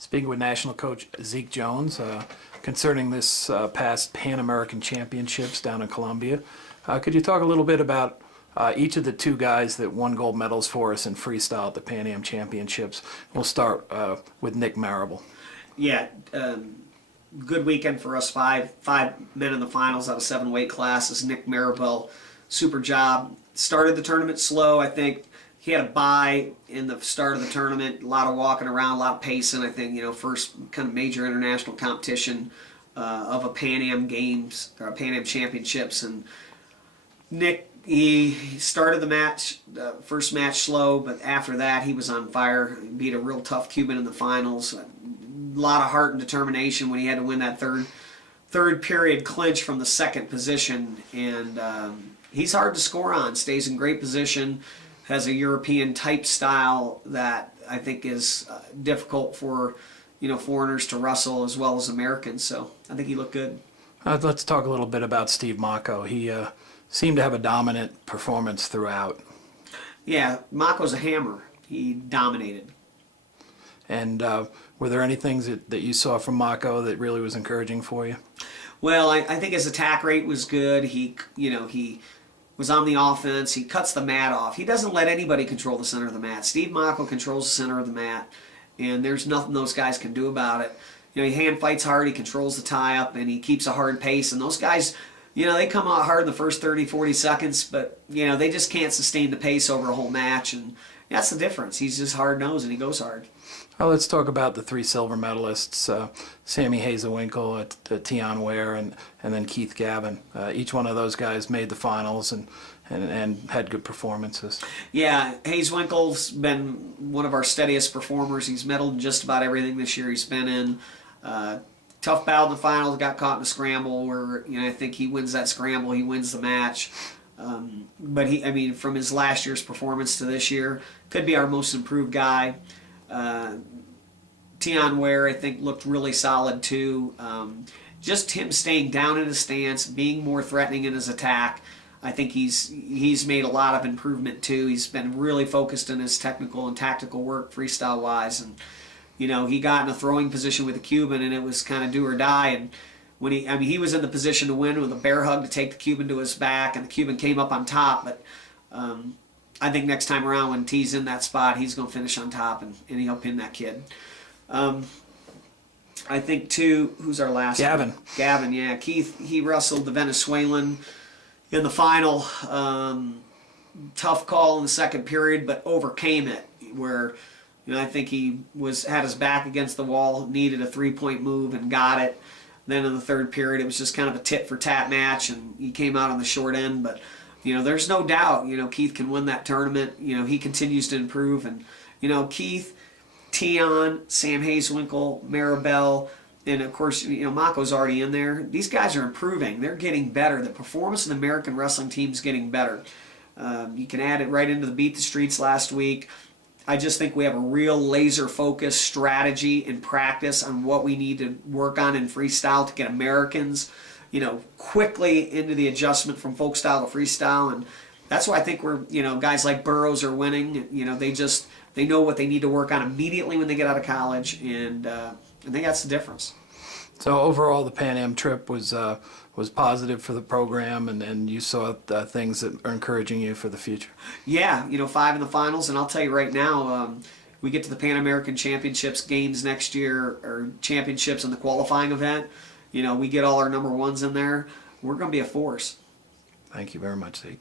Speaking with National Coach Zeke Jones concerning this past Pan American Championships down in Colombia. Could you talk a little bit about each of the two guys that won gold medals for us in freestyle at the Pan Am Championships? We'll start with Nick Marable. Yeah, good weekend for us. Five men in the finals out of 7 weight classes. Nick Marable, super job. Started the tournament slow. I think he had a bye in the start of the tournament. A lot of walking around, a lot of pacing. I think first kind of major international competition of a Pan Am Games or a Pan Am Championships. And Nick, he started the match, first match slow, but after that he was on fire. He beat a real tough Cuban in the finals. A lot of heart and determination when he had to win that third period clinch from the second position. And he's hard to score on. Stays in great position. Has a European type style that I think is difficult for foreigners to wrestle as well as Americans. So I think he looked good. Let's talk a little bit about Steve Mocco. He seemed to have a dominant performance throughout. Yeah, Mocco's a hammer. He dominated. And were there any things that you saw from Mocco that really was encouraging for you? Well, I think his attack rate was good. He was on the offense. He cuts the mat off. He doesn't let anybody control the center of the mat. Steve Mocco controls the center of the mat, and there's nothing those guys can do about it. He hand fights hard. He controls the tie-up, and he keeps a hard pace. And those guys, they come out hard in the first 30, 40 seconds, but, they just can't sustain the pace over a whole match, and that's the difference. He's just hard-nosed, and he goes hard. Well, let's talk about the 3 silver medalists, Sammy Hazewinkle, Tian Ware, and then Keith Gavin. Each one of those guys made the finals and had good performances. Yeah, Hazewinkle's been one of our steadiest performers. He's medaled in just about everything this year he's been in. Tough battle in the finals, got caught in a scramble where I think he wins that scramble, he wins the match. But from his last year's performance to this year, could be our most improved guy. Tian Ware, I think, looked really solid too. Just him staying down in his stance, being more threatening in his attack. I think he's made a lot of improvement too. He's been really focused in his technical and tactical work, freestyle wise, and he got in a throwing position with the Cuban, and it was kind of do or die. And when he was in the position to win with a bear hug to take the Cuban to his back, and the Cuban came up on top, but. I think next time around when T's in that spot, he's going to finish on top and he'll pin that kid. I think, too, who's our last Gavin. one? Gavin, yeah. Keith, he wrestled the Venezuelan in the final. Tough call in the second period, but overcame it where I think he had his back against the wall, needed a 3-point move and got it. Then in the third period, it was just kind of a tit-for-tat match, and he came out on the short end, but there's no doubt, Keith can win that tournament. He continues to improve. And, Keith, Tian, Sam Hazewinkle, Marable, and, of course, Mocco's already in there. These guys are improving. They're getting better. The performance of the American wrestling team is getting better. You can add it right into the Beat the Streets last week. I just think we have a real laser-focused strategy and practice on what we need to work on in freestyle to get Americans quickly into the adjustment from folk style to freestyle, and that's why I think we're, guys like Burroughs are winning. They know what they need to work on immediately when they get out of college, and I think that's the difference. So overall, the Pan Am trip was positive for the program, and you saw things that are encouraging you for the future. Yeah, 5 in the finals, and I'll tell you right now, we get to the Pan American Championships games next year, or championships in the qualifying event. We get all our number 1s in there. We're going to be a force. Thank you very much, Zeke.